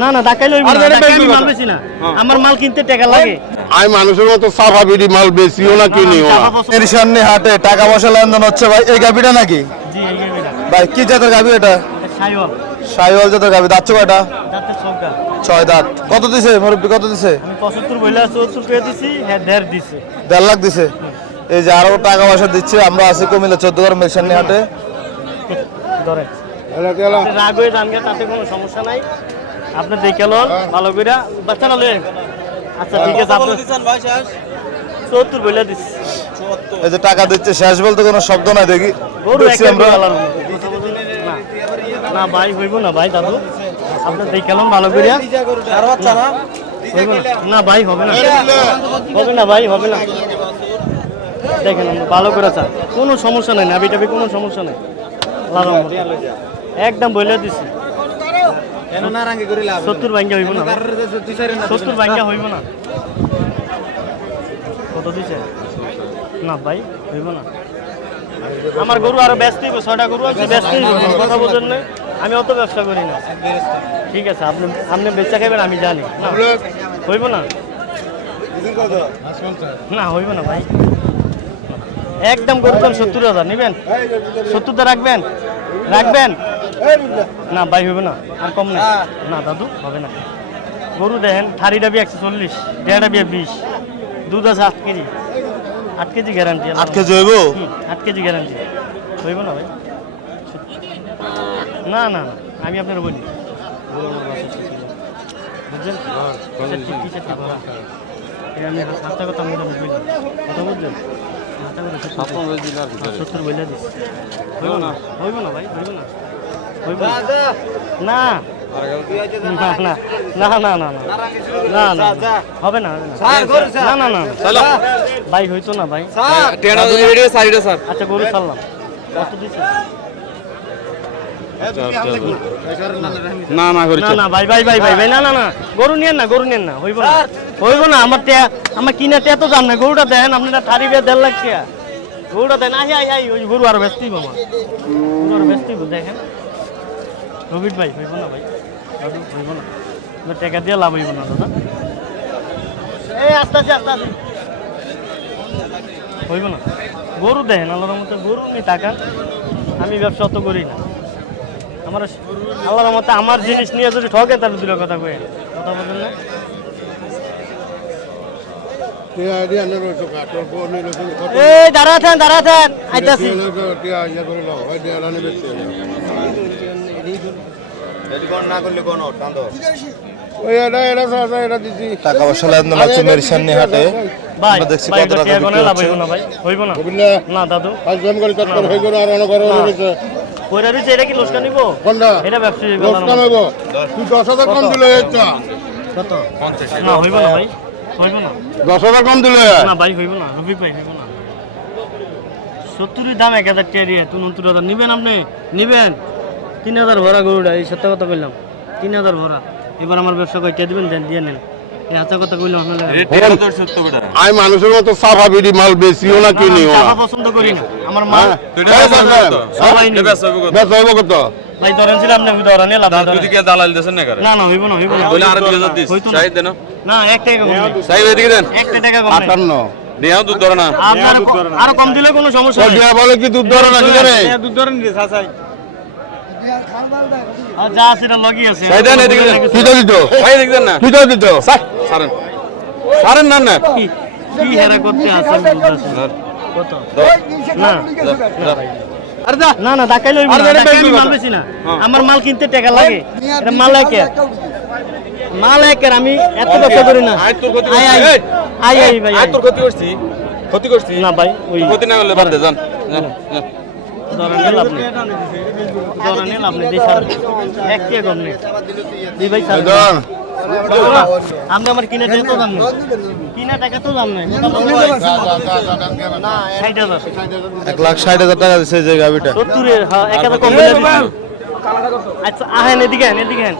না না টাকা লইব না, আমি মাল বেশি না, আমার মাল কিনতে টাকা লাগে। আমি মানুষের মতো সাফা বিড়ি মাল বেশিও না কিনিও না। এর সামনে হাটে টাকা পয়সা লেনদেন হচ্ছে ভাই। এই গাভিটা নাকি জি এই গাবিটা ভাই? কি জাতের গাভি এটা? সাইওয়াল, সাইওয়াল জাতের গাভি। দাচ্ছে কয়টা? দাঁতের সংখ্যা 6 দাঁত। কত দিছে মুরব্বি, কত দিছে? আমি 75 বইলা 74 পেয়ে দিছি, হ্যাঁ 1.5 দিছে। 1.5 লাখ দিছে। এই যে আরো টাকা পয়সা দিচ্ছে। আমরা আছি কুমিল্লা 14 মেশানি হাটে। ধরে রাগ হয়ে যান, তাতে কোনো সমস্যা নাই, আপনি দেখে লন ভালো করে বাচ্চাটা লইন। আচ্ছা ঠিক আছে, আপনি 74 বইলা দিছি। এই যে টাকা দিচ্ছে, শেষ বলতে কোনো শব্দ নাই দেখি। গরু দেখছি আমরা। না না ভাই হইব না ভাই, দাদু আপনি দেখে লন ভালো করে। না ভাই হবে না, হবে না ভাই, হবে না। দেখেন ভালো করে চান, কোনো সমস্যা নাই, নাবি টাবি কোনো সমস্যা নাই, একদম বইলে দিছি। 70 ভাঙ্গা হইব না, 70 ভাঙ্গা হইব না। কত দিছে? না ভাই হইব না, আমার গরু আরো ব্যস্ত হইব, 6টা গরু আছে, ব্যস্ত হইব, কথা বোঝেন নাই, আমি অত ব্যবসা করি না। ঠিক আছে, আপনি আপনি বেচা খাবেন আমি জানি, না হইব না, না হইব না ভাই, একদম গরুর দাম 70,000 নিবেন, 70 রাখবেন, রাখবেন না ভাই হইব না, আর কম নেই না দাদু, হবে না। গরু দেখেন, থারিটা বি 140, দেড়টা বি 20, দুধ আছে 8 কেজি, 8 কেজি গ্যারান্টি। 8 কেজি হইব? 8 কেজি গ্যারান্টি হইব না ভাই, না না না, আমি আপনার বলি বুঝছেন, টি-শার্টটি ভরা, আমি হাতে কথা বলি, কথা বুঝছেন, 70 বইলা দিস, হইব না, হইব না ভাই, হইব না, হইব না, না না না না না না না না না হবে না, না না না ভাই হইতো না ভাই। আচ্ছা গরু ছাড়লাম, কত দিচ্ছে? না না না না ভাই ভাই ভাই ভাই ভাই, না না না, গরু নিয়েন না, গরু নিয়েন না, হইব না, হইব না, আমার আমার কিনা টেয়া তো জান না, গরুটা দেন আপনারা, থারি বে 1.5 লাখ টাকা, গরুটা দেন, আই আই আই, ওই গরু আরো ব্যস্তই আমার, গরু আরো ব্যস্তই দেখেন, রবিট ভাই হইব না ভাই, দাদু হইব না, টাকা দিয়ে লাভ হইব না দাদা, এই আস্তে আস্তে আস্তে আস্তে, হইব না, গরু দেখেন আল্লাহর মতো, গরু নি টাকা, আমি ব্যবসা অত করি না, আমার আল্লাহর মতো আমার জিনিস নিয়ে যদি ঠকে তাহলে দুটো কথা কয়ে, কথা বলেন না। এই দাঁড়াতেন দাঁড়াতেন, আইতাছি। টাকা পয়সা লেনদেন হচ্ছে মেরিসানি হাটে। ভাই আমরা দেখছি ভাই, কত টাকা টাকা বিক্রি গনে লাভ হচ্ছে। হইব না ভাই, হইব না, না দাদু কইরা দিছে, এটা কি লোসকা নিব? এটা ব্যবসায়ী তুই 10,000 কম দিলে কত? না হইব না ভাই, হইব না, 10,000 কম দিলে না ভাই হইব না, রফিক ভাই হইব না, 70 দাম 1,000 টাকা দিয়ে 69,000 নিবেন, আপনি নিবেন 3,000 ভরা গরুটা, এই সত্য কথা কইলাম, 3,000 ভরা, এবার আমার ব্যবসা কইটা দিবেন, দেন দিয়ে নেন, এই হাতে কথা কইলাম আপনারা। আমি মানুষের মতো সাফা বিড়ি মাল বেশিও না কিনিও না। টাকা পছন্দ করি না, আমার মাল সবাই নিবে। বেশ হইব কত? ভাই ধরেন ছিলাম না, আমি ধরা নিলাম না, তুই কি দালাল দেন না করে? না না হইব না, হইব না, বলে আর 2000 দিস হইতো না। সাইড দেন না 1 টাকা কম নেই, সাইড এদিকে দেন, 1 টাকা কম নেই, 58 দেও দুধ ধরে না, আপনার আরো কম দিলে কোনো সমস্যা নেই, কদিয়া বলে কি দুধ ধরে না কি জানে? দুধ ধরেন রে চাচাই, আর যা আছে এটা লগি আছে, সাইড দেন এদিকে দেন, কি দিত? সাইড এদিকে দেন না, কি দিত? সারেন সারেন না না, কি হেরা করতে আছে আমি বুঝতাছি না। কত? না না না টাকাই লইব না, টাকা আমি মাল বেশি না, আমার মাল কিনতে টাকা লাগে, এটা মাল একের, মাল একের, আমি এত ব্যবসা করি না। আই তোর ক্ষতি আই করছি, আই আই আই ভাই, আই তোর ক্ষতি করছি, ক্ষতি করছি না ভাই ওই ক্ষতি না করলে বাদ দে, যান ধরা নিয়ে লাভ নেই, ধরা নিয়ে লাভ নেই, দেশার এক টাকা কম নেই, দি ভাই স্যার আমরা আমার কিনা টাকা তো দাম নেই, কিনা টাকা তো দাম নেই, 60,000 1,60,000 টাকা দিছে যে গাভিটা। 70 হ্যাঁ 1,000 কম বলে দিছি। আচ্ছা আহেন এদিকে আহেন, এদিকে আহেন,